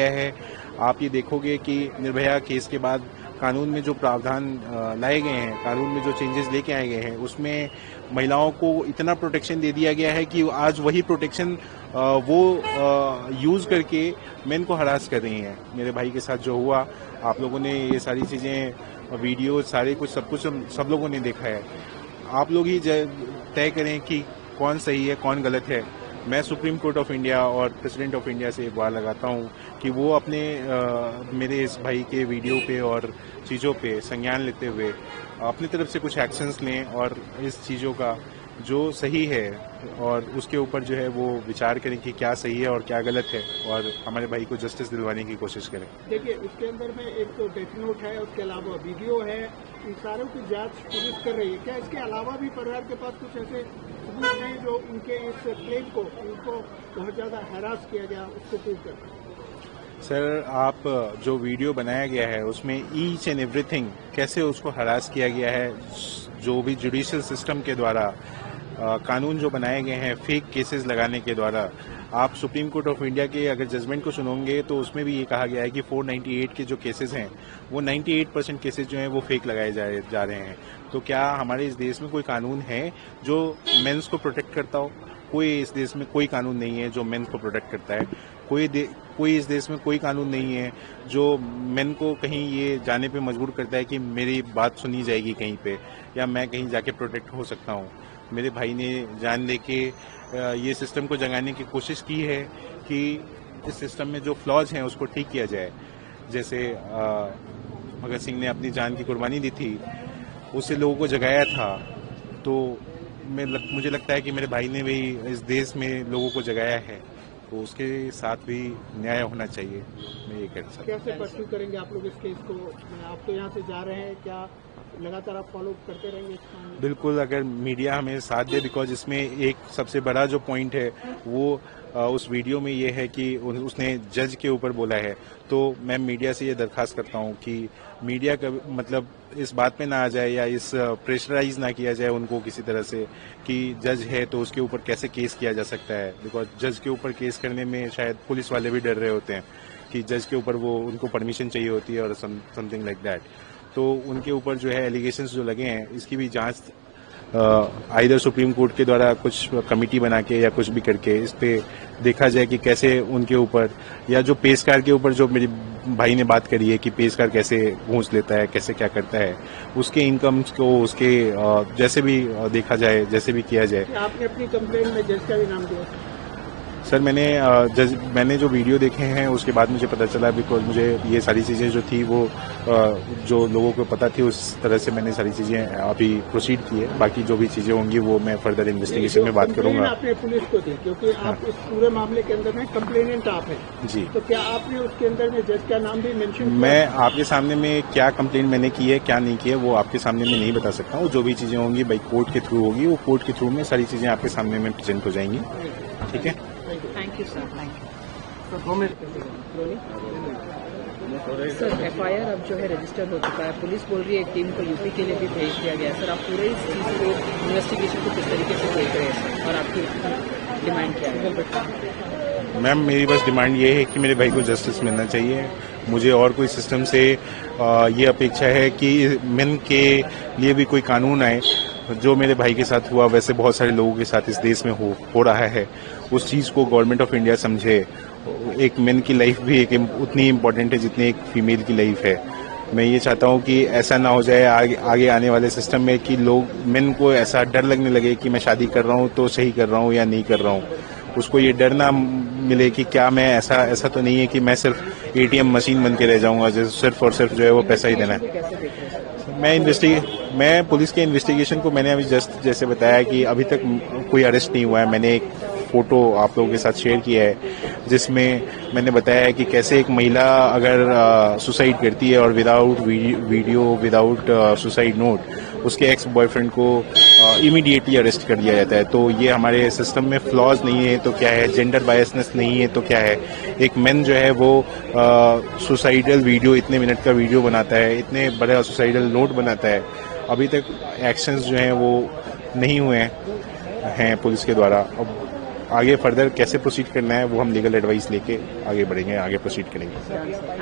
क्या है। आप ये देखोगे कि निर्भया केस के बाद कानून में जो प्रावधान लाए गए हैं, कानून में जो चेंजेस लेके आए गए हैं, उसमें महिलाओं को इतना प्रोटेक्शन दे दिया गया है कि आज वही प्रोटेक्शन वो यूज़ करके मेन को हरास कर रही हैं। मेरे भाई के साथ जो हुआ, आप लोगों ने ये सारी चीज़ें, वीडियो सारे कुछ सब लोगों ने देखा है। आप लोग ही तय करें कि कौन सही है कौन गलत है। मैं सुप्रीम कोर्ट ऑफ इंडिया और प्रेसिडेंट ऑफ इंडिया से एक बार लगाता हूं कि वो अपने मेरे इस भाई के वीडियो पे और चीज़ों पे संज्ञान लेते हुए अपनी तरफ से कुछ एक्शंस लें और इस चीज़ों का जो सही है और उसके ऊपर जो है वो विचार करें कि क्या सही है और क्या गलत है, और हमारे भाई को जस्टिस दिलवाने की कोशिश करें। देखिए, इसके अंदर में एक तो डेथ नोट है, उसके अलावा वीडियो है, इन सारों की जांच पुलिस कर रही है। क्या इसके अलावा भी परिवार के पास कुछ ऐसे सबूत हैं जो उनके इस क्लेम को, उनको बहुत ज़्यादा हैरास किया गया, उसको प्रूव करते हैं? सर, आप जो वीडियो बनाया गया है उसमें ईच एंड एवरीथिंग कैसे उसको हरास किया गया है, जो भी जुडिशियल सिस्टम के द्वारा कानून जो बनाए गए हैं फेक केसेस लगाने के द्वारा। आप सुप्रीम कोर्ट ऑफ इंडिया के अगर जजमेंट को सुनोगे तो उसमें भी ये कहा गया है कि 498 के जो केसेस हैं वो 98% केसेस जो हैं वो फेक लगाए जा रहे हैं। तो क्या हमारे इस देश में कोई कानून है जो मेंस को प्रोटेक्ट करता हो? कोई इस देश में कोई कानून नहीं है जो मेंस को प्रोटेक्ट करता है। कोई इस देश में कोई कानून नहीं है जो मेन को कहीं ये जाने पे मजबूर करता है कि मेरी बात सुनी जाएगी कहीं पे, या मैं कहीं जाके प्रोटेक्ट हो सकता हूँ। मेरे भाई ने जान दे के ये सिस्टम को जगाने की कोशिश की है कि इस सिस्टम में जो फ्लॉज हैं उसको ठीक किया जाए। जैसे भगत सिंह ने अपनी जान की कुर्बानी दी थी, उससे लोगों को जगाया था। तो मुझे लगता है कि मेरे भाई ने भी इस देश में लोगों को जगाया है, तो उसके साथ भी न्याय होना चाहिए। मैं ये कह सकता हूँ। कैसे परस्यू करेंगे आप लोग इस केस को? आप तो यहाँ से जा रहे हैं, क्या लगातार आप फॉलो करते रहेंगे इस काम में? बिल्कुल, अगर मीडिया हमें साथ दे, बिकॉज इसमें एक सबसे बड़ा जो पॉइंट है वो उस वीडियो में ये है कि उसने जज के ऊपर बोला है। तो मैं मीडिया से ये दरखास्त करता हूँ कि मीडिया का मतलब इस बात पे ना आ जाए या इस प्रेशराइज ना किया जाए उनको किसी तरह से कि जज है तो उसके ऊपर कैसे केस किया जा सकता है। बिकॉज जज के ऊपर केस करने में शायद पुलिस वाले भी डर रहे होते हैं कि जज के ऊपर वो उनको परमिशन चाहिए होती है और समथिंग लाइक दैट। तो उनके ऊपर जो है एलिगेशंस जो लगे हैं इसकी भी जांच आइदर सुप्रीम कोर्ट के द्वारा कुछ कमेटी बना के या कुछ भी करके इस पे देखा जाए कि कैसे उनके ऊपर, या जो पेशकार के ऊपर जो मेरे भाई ने बात करी है कि पेशकार कैसे घूंस लेता है, कैसे क्या करता है, उसके इनकम्स को उसके जैसे भी देखा जाए, जैसे भी किया जाए। आपने अपनी कंप्लेंट में जज का भी नाम दिया? सर, मैंने जो वीडियो देखे हैं उसके बाद मुझे पता चला, बिकॉज मुझे ये सारी चीज़ें जो थी वो जो लोगों को पता थी उस तरह से मैंने सारी चीज़ें अभी प्रोसीड की है। बाकी जो भी चीज़ें होंगी वो मैं फर्दर इन्वेस्टिगेशन में बात करूंगा। आपने पुलिस को दी क्योंकि आप इस पूरे मामले के अंदर में कंप्लेनेंट आप हैं जी, तो क्या आपने उसके अंदर में जज का नाम भी मेंशन किया? मैं आपके सामने में क्या कंप्लेंट मैंने की है क्या नहीं की है वो आपके सामने में नहीं बता सकता हूँ। जो भी चीज़ें होंगी भाई कोर्ट के थ्रू होगी, वो कोर्ट के थ्रू में सारी चीज़ें आपके सामने में प्रेजेंट हो जाएंगी। ठीक है, thank you sir, thank you sir. FIR अब जो है रजिस्टर हो चुका है, पुलिस बोल रही है एक टीम को यूपी के लिए भी भेज दिया गया। सर, आप पूरे इस चीज़ को, इन्वेस्टिगेशन को किस तरीके से देख रहे हैं सर, और आपकी डिमांड क्या है? मैम, मेरी बस डिमांड ये है कि मेरे भाई को जस्टिस मिलना चाहिए। मुझे और कोई सिस्टम से ये अपेक्षा है कि मेन के लिए भी कोई कानून आए। जो मेरे भाई के साथ हुआ वैसे बहुत सारे लोगों के साथ इस देश में हो रहा है, उस चीज़ को गवर्नमेंट ऑफ इंडिया समझे। एक मेन की लाइफ भी एक उतनी इम्पोर्टेंट है जितनी एक फीमेल की लाइफ है। मैं ये चाहता हूँ कि ऐसा ना हो जाए आगे आने वाले सिस्टम में कि लोग मेन को ऐसा डर लगने लगे कि मैं शादी कर रहा हूँ तो सही कर रहा हूँ या नहीं कर रहा हूँ। उसको ये डर ना मिले कि क्या मैं ऐसा तो नहीं है कि मैं सिर्फ ATM मशीन बन के रह जाऊंगा, जो सिर्फ और सिर्फ जो है वो पैसा ही देना है। मैं पुलिस के इन्वेस्टिगेशन को मैंने अभी जस्ट जैसे बताया कि अभी तक कोई अरेस्ट नहीं हुआ है। मैंने एक फोटो आप लोगों के साथ शेयर किया है जिसमें मैंने बताया है कि कैसे एक महिला अगर सुसाइड करती है और without video, without suicide note, उसके एक्स बॉयफ्रेंड को इमीडिएटली अरेस्ट कर दिया जाता है। तो ये हमारे सिस्टम में फ्लॉज नहीं है तो क्या है, जेंडर बायसनेस नहीं है तो क्या है। एक मेन जो है वो सुसाइडल वीडियो, इतने मिनट का वीडियो बनाता है, इतने बड़ा सुसाइडल नोट बनाता है, अभी तक एक्शंस जो हैं वो नहीं हुए हैं पुलिस के द्वारा। अब आगे फर्दर कैसे प्रोसीड करना है वो हम लीगल एडवाइस लेके आगे बढ़ेंगे, आगे प्रोसीड करेंगे।